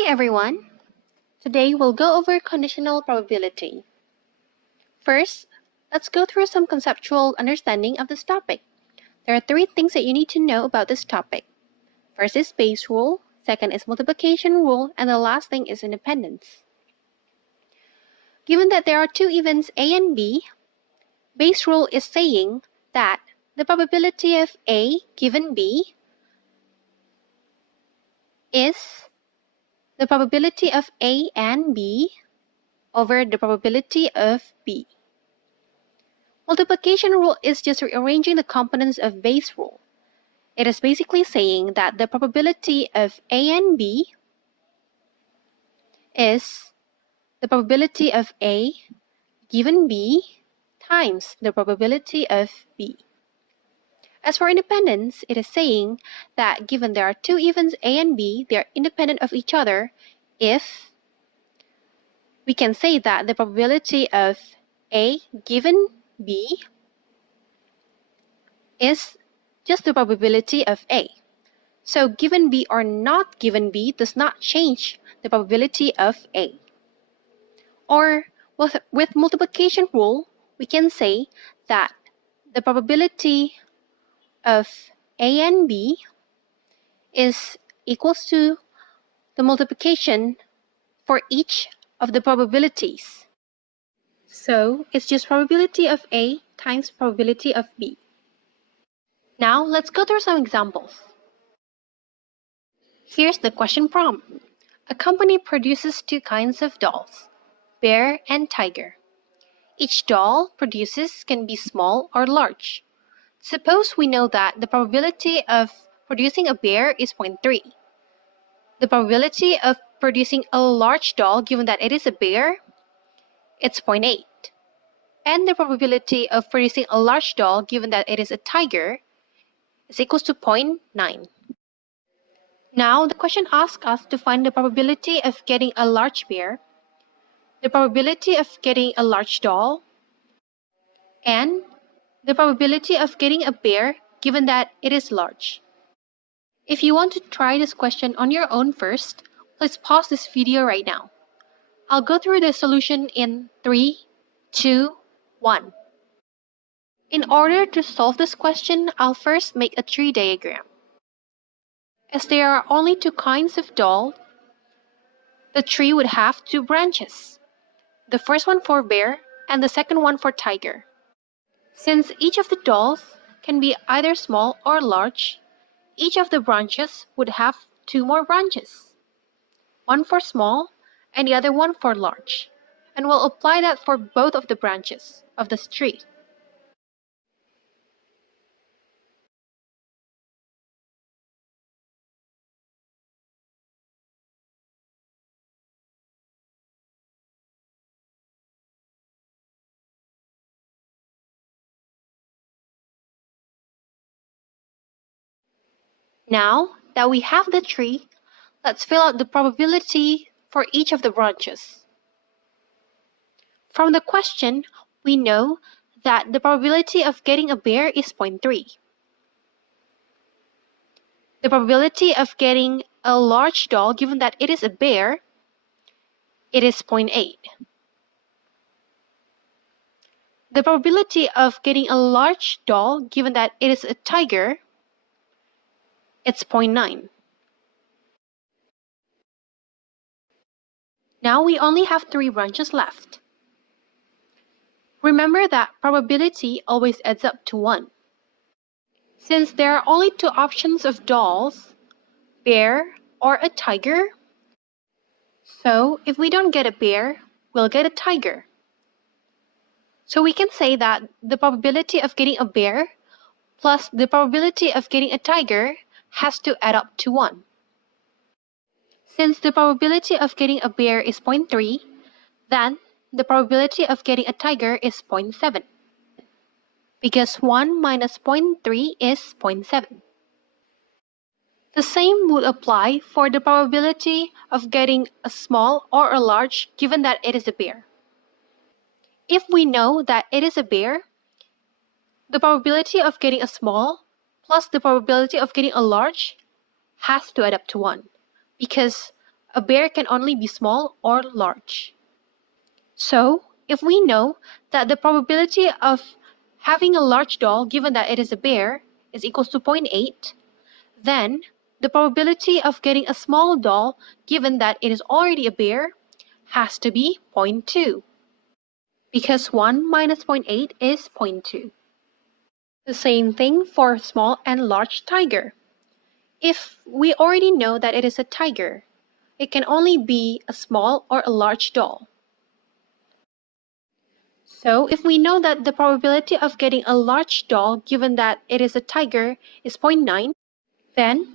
Hi everyone! Today we'll go over conditional probability. First, let's go through some conceptual understanding of this topic. There are three things that you need to know about this topic. First is Bayes' rule, second is multiplication rule, and the last thing is independence. Given that there are two events A and B, Bayes' rule is saying that the probability of A given B is the probability of A and B over the probability of B. Multiplication rule is just rearranging the components of Bayes' rule. It is basically saying that the probability of A and B is the probability of A given B times the probability of B. As for independence, it is saying that given there are two events A and B, they are independent of each other if we can say that the probability of A given B is just the probability of A. So given B or not given B does not change the probability of A. Or with multiplication rule, we can say that the probability of A and B is equals to the multiplication for each of the probabilities. So it's just probability of A times probability of B. Now let's go through some examples. Here's the question prompt. A company produces two kinds of dolls, bear and tiger. Each doll produces can be small or large. Suppose we know that the probability of producing a bear is 0.3. The probability of producing a large doll, given that it is a bear, it's 0.8. And the probability of producing a large doll, given that it is a tiger, is equals to 0.9. Now, the question asks us to find the probability of getting a large bear, the probability of getting a large doll, and the probability of getting a bear given that it is large. If you want to try this question on your own first, please pause this video right now. I'll go through the solution in 3, 2, 1. In order to solve this question, I'll first make a tree diagram. As there are only two kinds of doll, the tree would have two branches. The first one for bear and the second one for tiger. Since each of the dolls can be either small or large, each of the branches would have two more branches. One for small and the other one for large. And we'll apply that for both of the branches of this tree. Now that we have the tree, let's fill out the probability for each of the branches. From the question, we know that the probability of getting a bear is 0.3. The probability of getting a large doll, given that it is a bear, it is 0.8. The probability of getting a large doll, given that it is a tiger, it's 0.9. Now we only have 3 branches left. Remember that probability always adds up to 1. Since there are only 2 options of dolls, bear or a tiger, so if we don't get a bear, we'll get a tiger. So we can say that the probability of getting a bear plus the probability of getting a tiger has to add up to 1. Since the probability of getting a bear is 0.3, then the probability of getting a tiger is 0.7. Because 1 minus 0.3 is 0.7. The same would apply for the probability of getting a small or a large, given that it is a bear. If we know that it is a bear, the probability of getting a small plus the probability of getting a large has to add up to 1, because a bear can only be small or large. So, if we know that the probability of having a large doll given that it is a bear is equals to 0.8, then the probability of getting a small doll given that it is already a bear has to be 0.2, because 1 minus 0.8 is 0.2. The same thing for small and large tiger. If we already know that it is a tiger, it can only be a small or a large doll. So if we know that the probability of getting a large doll given that it is a tiger is 0.9, then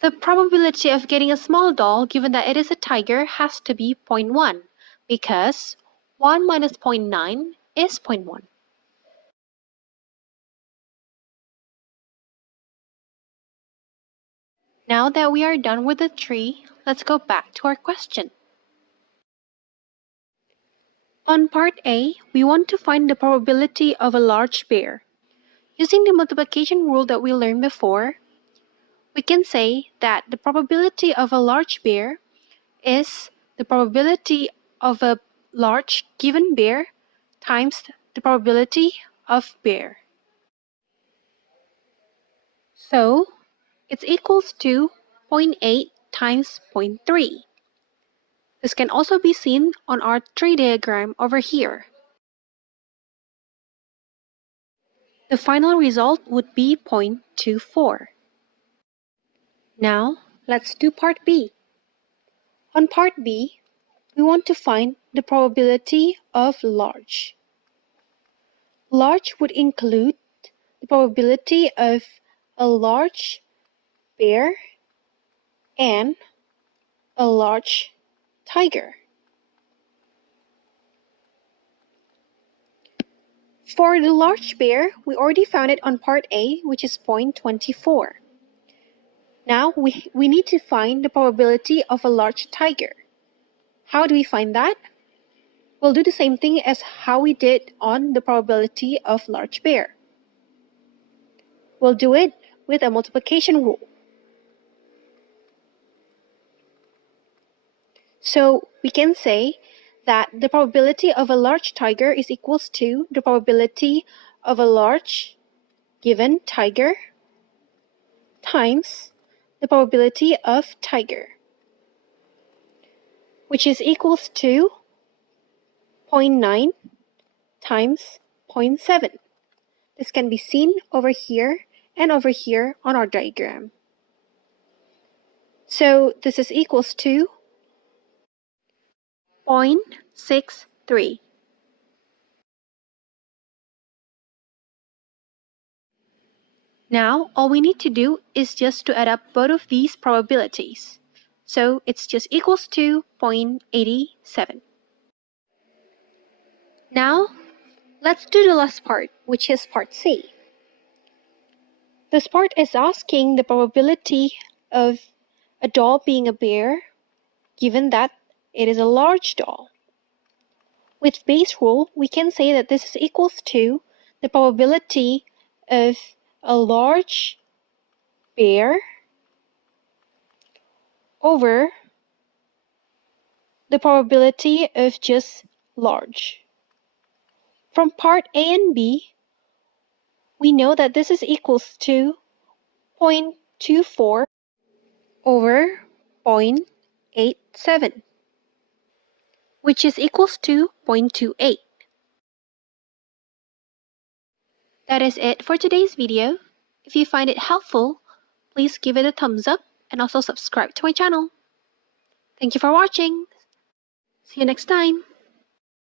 the probability of getting a small doll given that it is a tiger has to be 0.1, because 1 minus 0.9 is 0.1. Now that we are done with the tree, let's go back to our question. On part A, we want to find the probability of a large bear. Using the multiplication rule that we learned before, we can say that the probability of a large bear is the probability of a large given bear times the probability of bear. So, it's equals to 0.8 times 0.3. This can also be seen on our tree diagram over here. The final result would be 0.24. Now, let's do part B. On part B, we want to find the probability of large. Large would include the probability of a large bear and a large tiger. For the large bear, we already found it on part A, which is 0.24. Now we need to find the probability of a large tiger. How do we find that? We'll do the same thing as how we did on the probability of large bear. We'll do it with a multiplication rule. So we can say that the probability of a large tiger is equals to the probability of a large given tiger times the probability of tiger, which is equals to 0.9 times 0.7. This can be seen over here and over here on our diagram. So this is equals to 0.63. Now, all we need to do is just to add up both of these probabilities. So it's just equals to 0.87. Now, let's do the last part, which is part C. This part is asking the probability of a doll being a bear, given that it is a large doll. With base rule, we can say that this is equals to the probability of a large bear over the probability of just large. From part A and B, we know that this is equals to 0.24 over 0.87, which is equals to 0.28. That is it for today's video. If you find it helpful, please give it a thumbs up and also subscribe to my channel. Thank you for watching. See you next time.